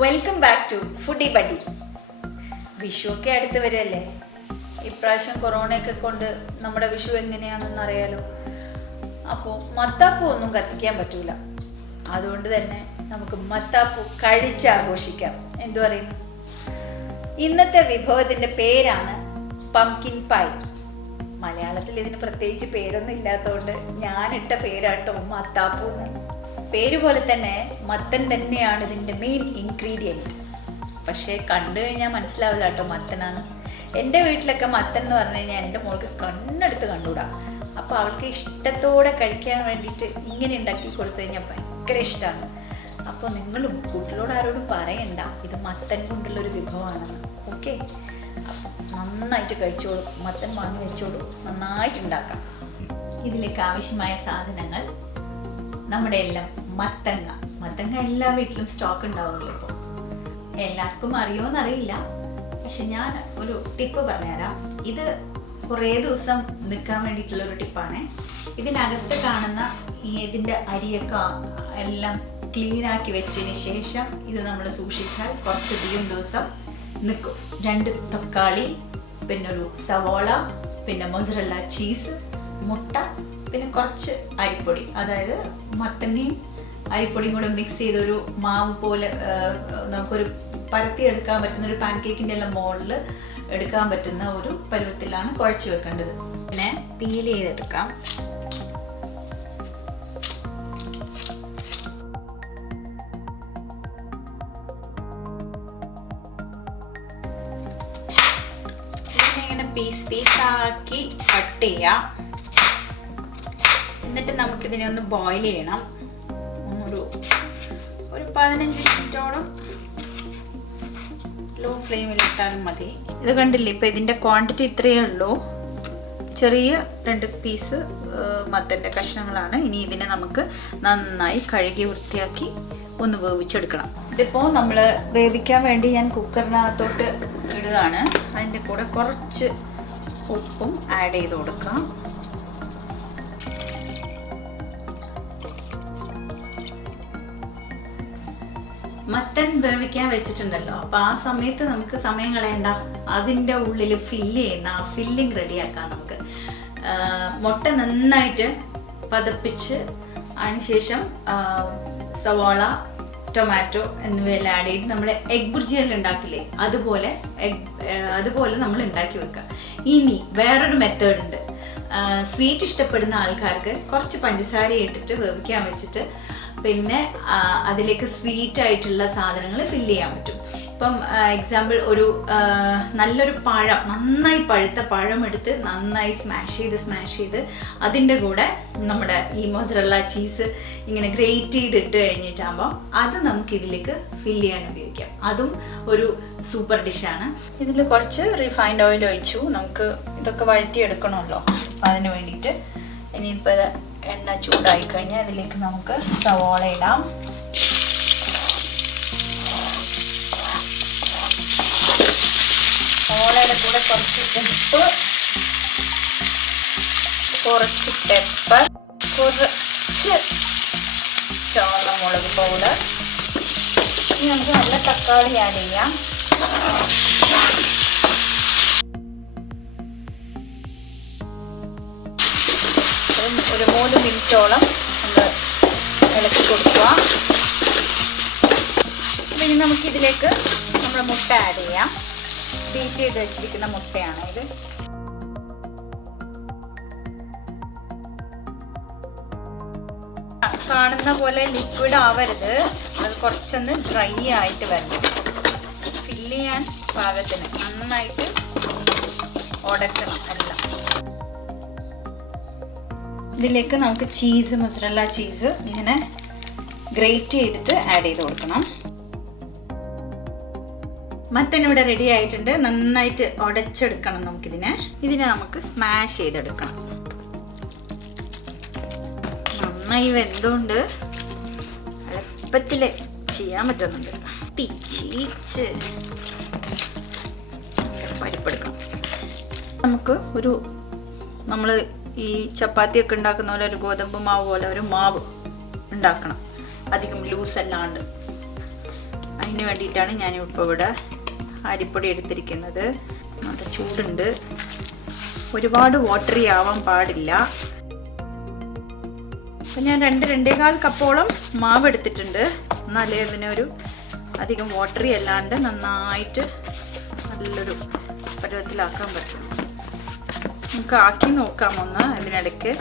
Welcome back to foodie buddy. Vishu ഒക്കെ അടുത്ത് വരുമല്ലേ. ഇപ്രാവശ്യം കൊറോണയൊക്കെ കൊണ്ട് നമ്മുടെ വിഷു എങ്ങനെയാണെന്ന് അറിയാലോ. അപ്പോൾ മത്താപ്പൂ ഒന്നും കത്തിക്കാൻ പറ്റൂല. അതുകൊണ്ട് തന്നെ നമുക്ക് മത്താപ്പൂ കഴിച്ചാഘോഷിക്കാം. എന്തു പറയുന്നു? ഇന്നത്തെ വിഭവത്തിൻ്റെ പേരാണ് പംകിൻ പൈ. മലയാളത്തിൽ ഇതിന് പ്രത്യേകിച്ച് പേരൊന്നും ഇല്ലാത്തതുകൊണ്ട് ഞാനിട്ട പേരാട്ടോ മത്താപ്പൂ എന്നാണ്. പേര് പോലെ തന്നെ മത്തൻ തന്നെയാണ് ഇതിൻ്റെ മെയിൻ ഇൻഗ്രീഡിയൻറ്റ്. പക്ഷേ കണ്ടു കഴിഞ്ഞാൽ മനസ്സിലാവില്ല കേട്ടോ മത്തനാന്ന്. എൻ്റെ വീട്ടിലൊക്കെ മത്തൻ എന്ന് പറഞ്ഞു കഴിഞ്ഞാൽ എൻ്റെ മോൾക്ക് കണ്ണെടുത്ത് കണ്ടുകൂടാ. അപ്പോൾ അവൾക്ക് ഇഷ്ടത്തോടെ കഴിക്കാൻ വേണ്ടിയിട്ട് ഇങ്ങനെ ഉണ്ടാക്കി കൊടുത്തു കഴിഞ്ഞാൽ ഭയങ്കര ഇഷ്ടമാണ്. അപ്പോൾ നിങ്ങളും വീട്ടിലോട് ആരോടും പറയണ്ട ഇത് മത്തൻ കൊണ്ടുള്ളൊരു വിഭവമാണെന്ന്. ഓക്കെ, നന്നായിട്ട് കഴിച്ചോളൂ. മത്തൻ വാങ്ങി വെച്ചോളൂ, നന്നായിട്ട് ഉണ്ടാക്കാം. ഇതിലേക്ക് ആവശ്യമായ സാധനങ്ങൾ നമ്മുടെ എല്ലാം മത്തങ്ങ എല്ലാ വീട്ടിലും സ്റ്റോക്ക് ഉണ്ടാവുമല്ലോ. ഇപ്പോൾ എല്ലാവർക്കും അറിയുമോയെന്നറിയില്ല, പക്ഷെ ഞാൻ ഒരു ടിപ്പ് പറഞ്ഞുതരാം. ഇത് കുറേ ദിവസം നിൽക്കാൻ വേണ്ടിയിട്ടുള്ളൊരു ടിപ്പാണ്. ഇതിനകത്ത് കാണുന്ന ഇതിൻ്റെ അരിയൊക്കെ എല്ലാം ക്ലീനാക്കി വെച്ചതിന് ശേഷം ഇത് നമ്മൾ സൂക്ഷിച്ചാൽ കുറച്ചധികം ദിവസം നിൽക്കും. 2 തക്കാളി, പിന്നെ ഒരു സവോള, പിന്നെ മൊസറല്ല ചീസ്, മുട്ട, പിന്നെ കുറച്ച് അരിപ്പൊടി, അതായത് മത്തങ്ങയും അരിപ്പൊടിയും കൂടെ മിക്സ് ചെയ്തൊരു മാവ് പോലെ നമുക്കൊരു പരത്തി എടുക്കാൻ പറ്റുന്ന ഒരു പാൻ കേക്കിൻ്റെ എല്ലാം മുകളിൽ എടുക്കാൻ പറ്റുന്ന ഒരു പരുവത്തിലാണ് കുഴച്ച് വെക്കേണ്ടത്. പിന്നെ പീൽ ചെയ്തെടുക്കാം. ഇങ്ങനെ പീസാക്കി കട്ട് ചെയ്യാം. എന്നിട്ട് നമുക്കിതിനെ ഒന്ന് ബോയിൽ ചെയ്യണം. ഒരു 15 മിനിറ്റോളം ലോ ഫ്ലെയിമിലിട്ടാലും മതി. ഇത് കണ്ടില്ലേ, ഇപ്പം ഇതിൻ്റെ ക്വാണ്ടിറ്റി ഇത്രയേ ഉള്ളൂ. ചെറിയ 2 പീസ് മത്തൻ്റെ കഷ്ണങ്ങളാണ്. ഇനി ഇതിനെ നമുക്ക് നന്നായി കഴുകി വൃത്തിയാക്കി ഒന്ന് വേവിച്ചെടുക്കണം. ഇതിപ്പോൾ നമ്മൾ വേവിക്കാൻ വേണ്ടി ഞാൻ കുക്കറിനകത്തോട്ട് ഇടുകയാണ്. അതിൻ്റെ കൂടെ കുറച്ച് ഉപ്പും ആഡ് ചെയ്ത് കൊടുക്കാം. മട്ടൻ വേവിക്കാൻ വെച്ചിട്ടുണ്ടല്ലോ, അപ്പോൾ ആ സമയത്ത് നമുക്ക് സമയം കളയണ്ട. അതിൻ്റെ ഉള്ളിൽ ഫില്ല് ചെയ്യുന്ന ആ ഫില്ലിങ് റെഡിയാക്കാം നമുക്ക്. മുട്ട നന്നായിട്ട് പതപ്പിച്ച് അതിനുശേഷം സവാള, ടൊമാറ്റോ എന്നിവയെല്ലാം ആഡ് ചെയ്ത് നമ്മൾ എഗ് ബുർജിയെല്ലാം ഉണ്ടാക്കില്ലേ, അതുപോലെ നമ്മൾ ഉണ്ടാക്കി വെക്കുക. ഇനി വേറൊരു മെത്തേഡ് ഉണ്ട്. സ്വീറ്റ് ഇഷ്ടപ്പെടുന്ന ആൾക്കാർക്ക് കുറച്ച് പഞ്ചസാര ഇട്ടിട്ട് വേവിക്കാൻ വെച്ചിട്ട് പിന്നെ അതിലേക്ക് സ്വീറ്റ് ആയിട്ടുള്ള സാധനങ്ങൾ ഫില്ല് ചെയ്യാൻ പറ്റും. ഇപ്പം എക്സാമ്പിൾ ഒരു നല്ലൊരു പഴം, നന്നായി പഴുത്ത പഴം എടുത്ത് നന്നായി സ്മാഷ് ചെയ്ത് അതിൻ്റെ കൂടെ നമ്മുടെ ഈ മൊസറല്ല ചീസ് ഇങ്ങനെ ഗ്രേറ്റ് ചെയ്തിട്ട് കഴിഞ്ഞിട്ടാകുമ്പോൾ അത് നമുക്ക് ഇതിലേക്ക് ഫില്ല് ചെയ്യാൻ ഉപയോഗിക്കാം. അതും ഒരു സൂപ്പർ ഡിഷാണ്. ഇതിൽ കുറച്ച് റിഫൈൻഡ് ഓയിൽ ഒഴിച്ചു. നമുക്ക് ഇതൊക്കെ വഴറ്റിയെടുക്കണമല്ലോ, അതിന് വേണ്ടിയിട്ട്. ഇനിയിപ്പോൾ എണ്ണ ചൂടായി കഴിഞ്ഞാൽ അതിലേക്ക് നമുക്ക് സവാള ഇടാം. സവാളയുടെ കൂടെ കുറച്ച് ഉപ്പ്, കുറച്ച് പെപ്പർ, കുറച്ച് ചുവന്ന മുളക് പൗഡർ. ഇനി നമുക്ക് നല്ല തക്കാളി ആഡ് ചെയ്യാം. ഒരു 3 മിനിറ്റോളം നമ്മൾ ഇളക്കി കൊടുക്കുക. ഇനി നമുക്കിതിലേക്ക് നമ്മുടെ മുട്ട ആഡ് ചെയ്യാം. ബീറ്റ് ചെയ്ത് വെച്ചിരിക്കുന്ന മുട്ടയാണ് ഇത്. കാണുന്ന പോലെ ലിക്വിഡ് ആവരുത്, അത് കുറച്ചൊന്ന് ഡ്രൈ ആയിട്ട് വരണം. ഫില്ല് ചെയ്യാൻ പാകത്തിന് നന്നായിട്ട് ഉടക്കണം എല്ലാം. ഇതിലേക്ക് നമുക്ക് ചീസ്, മൊസറല്ല ചീസ് ഇങ്ങനെ ഗ്രേറ്റ് ചെയ്തിട്ട് ആഡ് ചെയ്ത് കൊടുക്കണം. മത്തൻ ഇവിടെ റെഡി ആയിട്ടുണ്ട്. നന്നായിട്ട് ഉടച്ചെടുക്കണം നമുക്കിതിനെ. നമുക്ക് സ്മാഷ് ചെയ്തെടുക്കണം. നന്നായി വെന്തുകൊണ്ട് എളുപ്പത്തിൽ ചെയ്യാൻ പറ്റുന്നുണ്ട്. ചീച്ച് പരിപ്പെടുക്കണം. നമുക്ക് നമ്മൾ ഈ ചപ്പാത്തിയൊക്കെ ഉണ്ടാക്കുന്ന പോലെ ഒരു ഗോതമ്പ് മാവ് പോലെ ഒരു മാവ് ഉണ്ടാക്കണം. അധികം ലൂസ് അല്ലാണ്ട് അതിന് വേണ്ടിയിട്ടാണ് ഞാനിപ്പോൾ ഇവിടെ അരിപ്പൊടി എടുത്തിരിക്കുന്നത്. നല്ല ചൂടുണ്ട്, ഒരുപാട് വാട്ടറി ആവാൻ പാടില്ല. അപ്പം ഞാൻ 2-2.25 കപ്പോളം മാവ് എടുത്തിട്ടുണ്ട്. എന്നാലേ അതിനൊരു അധികം വാട്ടറി അല്ലാണ്ട് നന്നായിട്ട് നല്ലൊരു പരുവത്തിലാക്കാൻ പറ്റും. നമുക്ക് ആക്കി നോക്കാം ഒന്ന്. ഇതിനിടയ്ക്ക്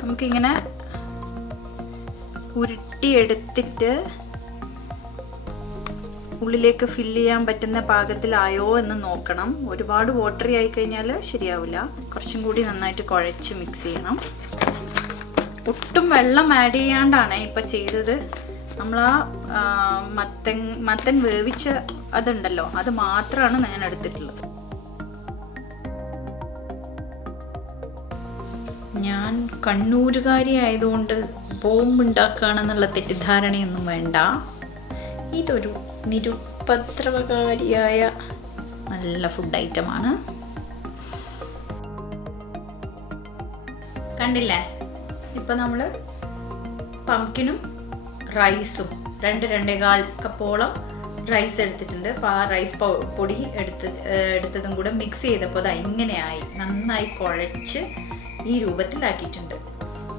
നമുക്കിങ്ങനെ ഉരുട്ടിയെടുത്തിട്ട് ഉള്ളിലേക്ക് ഫില്ല് ചെയ്യാൻ പറ്റുന്ന പാകത്തിലായോ എന്ന് നോക്കണം. ഒരുപാട് വാട്ടറി ആയി കഴിഞ്ഞാൽ ശരിയാവില്ല. കുറച്ചും കൂടി നന്നായിട്ട് കുഴച്ച് മിക്സ് ചെയ്യണം. ഒട്ടും വെള്ളം ആഡ് ചെയ്യാണ്ടാണ് ഇപ്പം ചെയ്തത്. നമ്മൾ ആ മത്തൻ വേവിച്ച അതുണ്ടല്ലോ, അത് മാത്രമാണ് ഞാൻ എടുത്തിട്ടുള്ളത്. ഞാൻ കണ്ണൂരുകാരി ആയതുകൊണ്ട് ബോംബ് ഉണ്ടാക്കുകയാണെന്നുള്ള തെറ്റിദ്ധാരണയൊന്നും വേണ്ട. ഇതൊരു നിരുപദ്രവകാരിയായ നല്ല ഫുഡ് ഐറ്റമാണ്. കണ്ടില്ലേ, ഇപ്പം നമ്മൾ പംകിനും റൈസും 2-2.25 കപ്പോളം റൈസ് എടുത്തിട്ടുണ്ട്. അപ്പോൾ ആ റൈസ് പൊടി എടുത്തതും കൂടെ മിക്സ് ചെയ്തപ്പോൾ അത് ഇങ്ങനെയായി നന്നായി കുഴച്ച് ഈ രൂപത്തിലാക്കിയിട്ടുണ്ട്.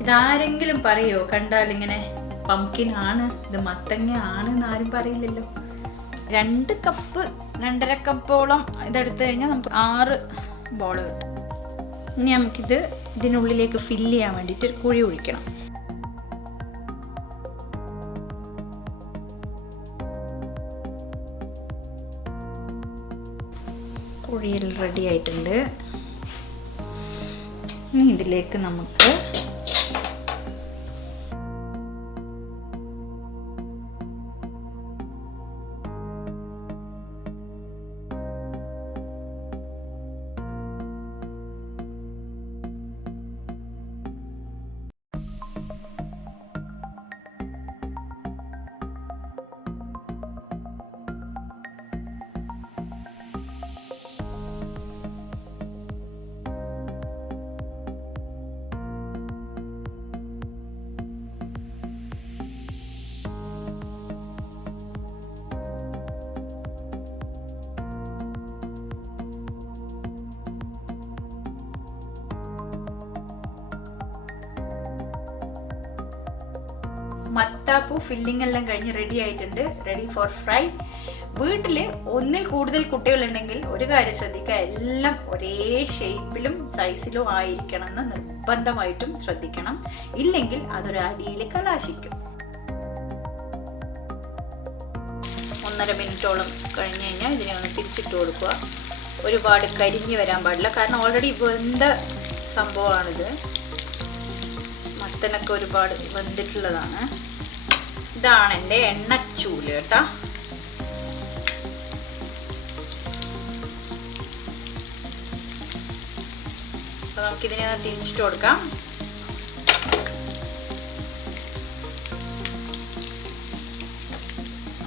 ഇതാരെങ്കിലും പറയോ കണ്ടാൽ ഇങ്ങനെ പംകിൻ ആണ്, ഇത് മത്തങ്ങ ആണ് എന്നാരും പറയില്ലല്ലോ. 2 കപ്പ് 2.5 കപ്പോളം ഇതെടുത്തു കഴിഞ്ഞാൽ നമുക്ക് 6 ബോൾ കിട്ടും. ഇനി നമുക്കിത് ഇതിനുള്ളിലേക്ക് ഫില്ല് ചെയ്യാൻ വേണ്ടിയിട്ട് ഒരു കുഴി ഒഴിക്കണം. കുഴിയിൽ റെഡി ആയിട്ടുണ്ട്. ഇനി ഇതിലേക്ക് നമുക്ക് മത്താപ്പൂ ഫില്ലിംഗ് എല്ലാം കഴിഞ്ഞ് റെഡി ആയിട്ടുണ്ട്. Ready for fry. വീട്ടിൽ ഒന്നിൽ കൂടുതൽ കുട്ടികളുണ്ടെങ്കിൽ ഒരു കാര്യം ശ്രദ്ധിക്കുക, എല്ലാം ഒരേ ഷേപ്പിലും സൈസിലും ആയിരിക്കണം എന്ന് നിർബന്ധമായിട്ടും ശ്രദ്ധിക്കണം. ഇല്ലെങ്കിൽ അതൊരു അടിയിൽ കലാശിക്കും. 1.5 മിനിറ്റോളം കഴിഞ്ഞ് കഴിഞ്ഞാൽ ഇതിനെ ഒന്ന് തിരിച്ചിട്ട് കൊടുക്കുക. ഒരുപാട് കരിഞ്ഞ് വരാൻ പാടില്ല, കാരണം ഓൾറെഡി വെന്ത സംഭവമാണിത്. മത്തനൊക്കെ ഒരുപാട് വെന്തിട്ടുള്ളതാണ്. ഇതാണ് എൻ്റെ എണ്ണച്ചൂല് കേട്ടോ. അപ്പോൾ നമുക്കിതിനെ തിരിച്ചിട്ട് കൊടുക്കാം.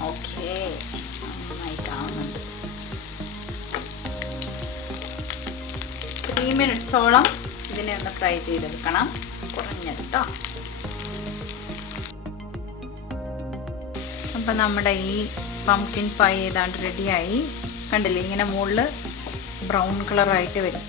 ഓക്കെ, നന്നായിട്ടാവുന്നുണ്ട്. 3 മിനിറ്റ്സോളം ഇതിനെ ഒന്ന് ഫ്രൈ ചെയ്തെടുക്കണം, കുറഞ്ഞത് കേട്ടോ. അപ്പം നമ്മുടെ ഈ പംകിൻ പൈ ഏതാണ്ട് റെഡിയായി. കണ്ടില്ലേ, ഇങ്ങനെ മുകളിൽ ബ്രൗൺ കളറായിട്ട് വരും.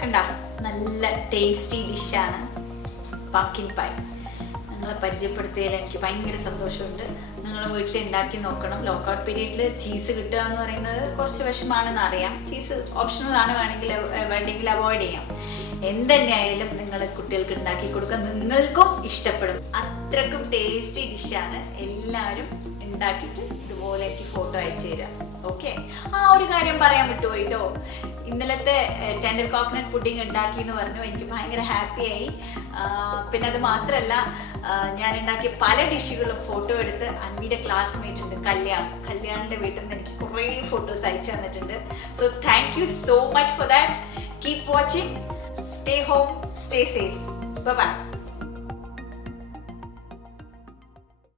കണ്ട, നല്ല ടേസ്റ്റി ഡിഷാണ് പംകിൻ പൈ. നിങ്ങളെ പരിചയപ്പെടുത്തിയതിൽ എനിക്ക് ഭയങ്കര സന്തോഷമുണ്ട്. നിങ്ങൾ വീട്ടിൽ ഉണ്ടാക്കി നോക്കണം. ലോക്കൗട്ട് പീരീഡിൽ ചീസ് കിട്ടുക എന്ന് പറയുന്നത് കുറച്ച് വിഷമാണെന്ന് അറിയാം. ചീസ് ഓപ്ഷണൽ ആണ്, വേണ്ടെങ്കിൽ അവോയ്ഡ് ചെയ്യാം. എന്തുതന്നെയായാലും നിങ്ങൾ കുട്ടികൾക്ക് ഉണ്ടാക്കി കൊടുക്കുക, നിങ്ങൾക്കും ഇഷ്ടപ്പെടും. അത്രക്കും ടേസ്റ്റി ഡിഷാണ്. എല്ലാവരും ഉണ്ടാക്കിയിട്ട് ഇതുപോലെ എനിക്ക് ഫോട്ടോ അയച്ചു തരാം. ഓക്കെ, ഒരു കാര്യം പറയാൻ വിട്ടുപോയിട്ടോ. ഇന്നലത്തെ ടെൻഡർ കോക്കനട്ട് പുഡിംഗ് ഉണ്ടാക്കി എന്ന് പറഞ്ഞു. എനിക്ക് ഭയങ്കര ഹാപ്പിയായി. പിന്നെ അത് മാത്രമല്ല, ഞാൻ ഉണ്ടാക്കിയ പല ഡിഷുകളും ഫോട്ടോ എടുത്ത് അൻവിയുടെ ക്ലാസ്മേറ്റ് ഉണ്ട് കല്യാണിൻ്റെ വീട്ടിൽ നിന്ന് എനിക്ക് കുറേ ഫോട്ടോസ് അയച്ചു തന്നിട്ടുണ്ട്. So thank you so much for that. Keep watching. Stay home, stay safe. By.